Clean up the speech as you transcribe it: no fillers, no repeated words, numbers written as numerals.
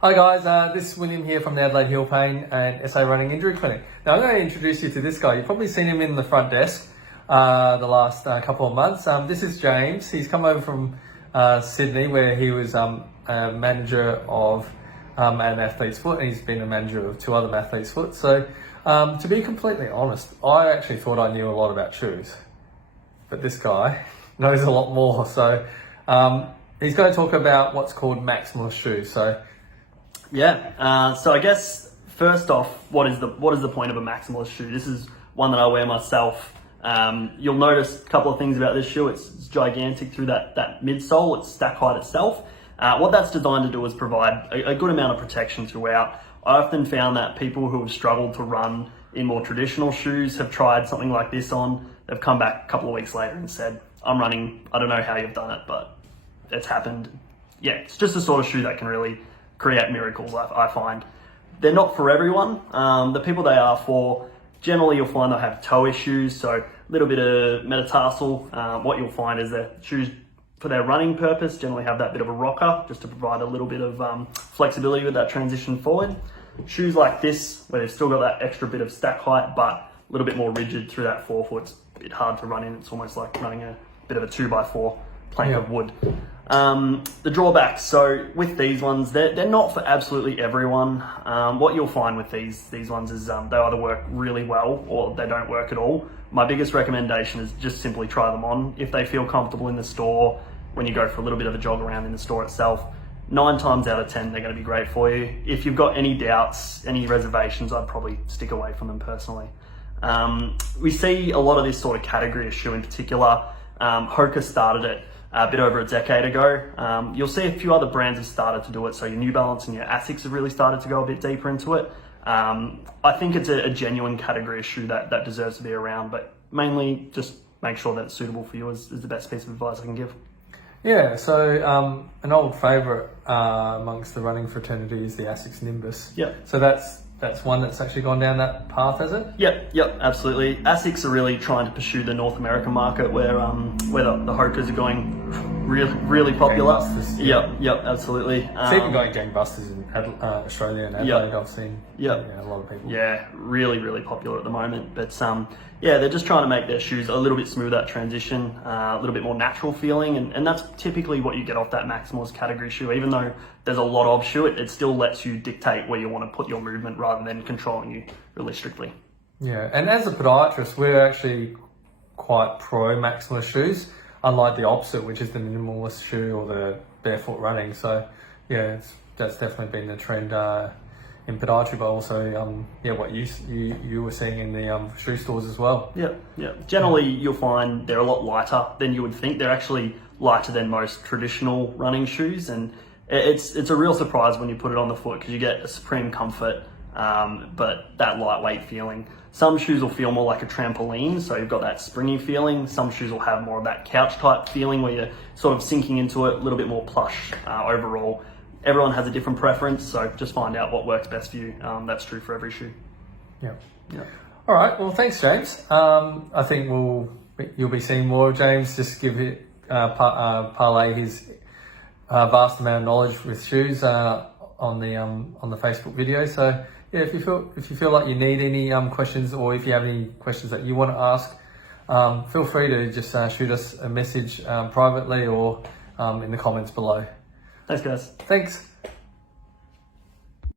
Hi guys, this is William here from the Adelaide Heel Pain and SA Running Injury Clinic. Now I'm going to introduce you to this guy. You've probably seen him in the front desk the last couple of months. This is James. He's come over from Sydney where he was a manager of an athlete's foot, and he's been a manager of two other athlete's foot. So to be completely honest, I actually thought I knew a lot about shoes, but this guy knows a lot more. So he's going to talk about what's called Maximalist shoes. So I guess first off, what is the point of a Maximalist shoe? This is one that I wear myself. You'll notice a couple of things about this shoe. It's gigantic through that midsole. It's stack height itself. What that's designed to do is provide a good amount of protection throughout. I often found that people who have struggled to run in more traditional shoes have tried something like this on. They've come back a couple of weeks later and said, I'm running, I don't know how you've done it, but it's happened. Yeah, it's just the sort of shoe that can really create miracles, I find. They're not for everyone. The people they are for, generally you'll find they'll have toe issues, so a little bit of metatarsal. What you'll find is that shoes for their running purpose generally have that bit of a rocker, just to provide a little bit of flexibility with that transition forward. Shoes like this, where they've still got that extra bit of stack height, but a little bit more rigid through that forefoot, it's a bit hard to run in. It's almost like running a bit of a 2x4 plank of wood. The drawbacks, so with these ones, they're not for absolutely everyone. What you'll find with these ones is they either work really well or they don't work at all. My biggest recommendation is just simply try them on. If they feel comfortable in the store, when you go for a little bit of a jog around in the store itself, 9 times out of 10, they're going to be great for you. If you've got any doubts, any reservations, I'd probably stick away from them personally. We see a lot of this sort of category of shoe in particular. Hoka started it a bit over a decade ago. You'll see a few other brands have started to do it. So your New Balance and your Asics have really started to go a bit deeper into it. I think it's a genuine category of shoe that deserves to be around, but mainly just make sure that it's suitable for you is the best piece of advice I can give. yeah, so an old favourite amongst the running fraternity is the Asics Nimbus. Yep. So that's one that's actually gone down that path, has it? Yep, absolutely. Asics are really trying to pursue the North American market where the Hokas are going really popular. Gangbusters, Yep, absolutely. It's even going gangbusters in Australia and Adelaide. I've seen a lot of people. Yeah, really popular at the moment. But they're just trying to make their shoes a little bit smoother, that transition, a little bit more natural feeling, and that's typically what you get off that Maximalist category shoe. Even though there's a lot of shoe, it still lets you dictate where you want to put your movement rather than controlling you really strictly. Yeah, and as a podiatrist, we're actually quite pro Maximalist shoes, unlike the opposite, which is the minimalist shoe or the barefoot running. So yeah, that's definitely been the trend in podiatry, but also what you were seeing in the shoe stores as well. Yeah. Generally, you'll find they're a lot lighter than you would think. They're actually lighter than most traditional running shoes, and it's a real surprise when you put it on the foot because you get a supreme comfort, but that lightweight feeling. Some shoes will feel more like a trampoline, so you've got that springy feeling. Some shoes will have more of that couch type feeling where you're sort of sinking into it, a little bit more plush overall. Everyone has a different preference, so just find out what works best for you. That's true for every shoe. Yeah. All right. Well, thanks, James. I think you'll be seeing more of James. Just give it parlay his vast amount of knowledge with shoes on the Facebook video. So yeah, if you feel like you need any questions, or if you have any questions that you want to ask, feel free to just shoot us a message privately or in the comments below. Thanks, guys. Thanks.